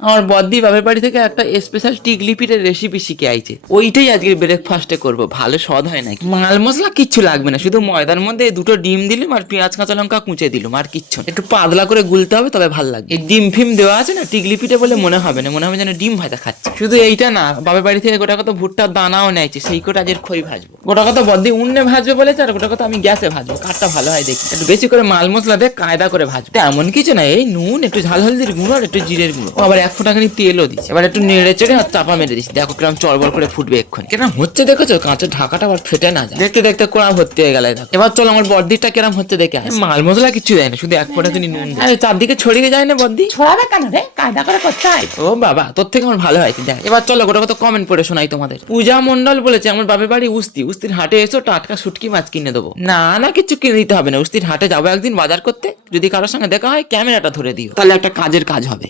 আমার বদ্দি বাপের বাড়ি থেকে একটা স্পেশাল টিকলি পিঠের রেসিপি শিখে আইছে, ওইটাই আজকে ব্রেকফাস্টে করবো। ভালো স্বাদ হয় নাকি, মাল মশলা কিচ্ছু লাগবে না, শুধু ময়দার মধ্যে দুটো ডিম দিলাম আর পেঁয়াজ কাঁচা লঙ্কা কুচে দিলাম, আর কিচ্ছু না। একটু পাতলা করে গুলতে হবে, তবে ভালো লাগবে। এই ডিম ফিম দেওয়া আছে না, টিকলি পিঠে বলে মনে হবে না, মনে হবে যেন ডিম ভাজা খাচ্ছে। শুধু এইটা না, বাপের বাড়ি থেকে গোটা কত ভুট্টার দানাও নেয়ছে, সেই করে আজের খই ভাজবো। গোটা কত বদ্দি উন্নে ভাজবে বলেছে, আর গোটা কত আমি গ্যাসে ভাজবো। কাঠটা ভালো হয় দেখি, একটু বেশি করে মাল মশলা দিয়ে কায়দা করে ভাজবো। এমন কিছু না, এই নুন, একটু ঝাল হলদির গুঁড়ো আর একটু জিরের গুঁড়ো, আবার 1 ফোঁটাখানি তেলও দিচ্ছি। এবার একটু নেড়ে চেড়ে আর চাপা মেরে দিচ্ছি। দেখো কিরম চড়বড় করে ফুটবে এক্ষুনি। কিরম হচ্ছে দেখেছো, কাঁচের ঢাকাটা আবার ফেটে না যায়। দেখতে দেখতে কোড়া ভর্তি হয়ে গেল। এবার চলো আমার বদ্দিটা কিরম হচ্ছে দেখে আসি। মাল মশলা কিছু দেয় না, শুধু 1 ফোঁটা তুমি নুন। আরে চারদিকে ছড়িয়ে যায় না বদ্দি? ছড়াবে কেন রে, কায়দা করে করতে হয়। ও বাবা, তোর থেকে আমার ভালো হয়েছে। দেখ এবার চলো গোটা কত কমেন্ট পড়ে শোনাই তোমাদের। পূজা মন্ডল বলেছে আমার বাপের বাড়ি উস্তির হাটে এসো, টাটকা শুটকি মাছ কিনে দেবো। না না, কিছু কিনে দিতে হবে না, উস্তির হাটে যাবো একদিন বাজার করতে। যদি কারোর সঙ্গে দেখা হয় ক্যামেরাটা ধরে দিও, তাহলে একটা কাজের কাজ হবে।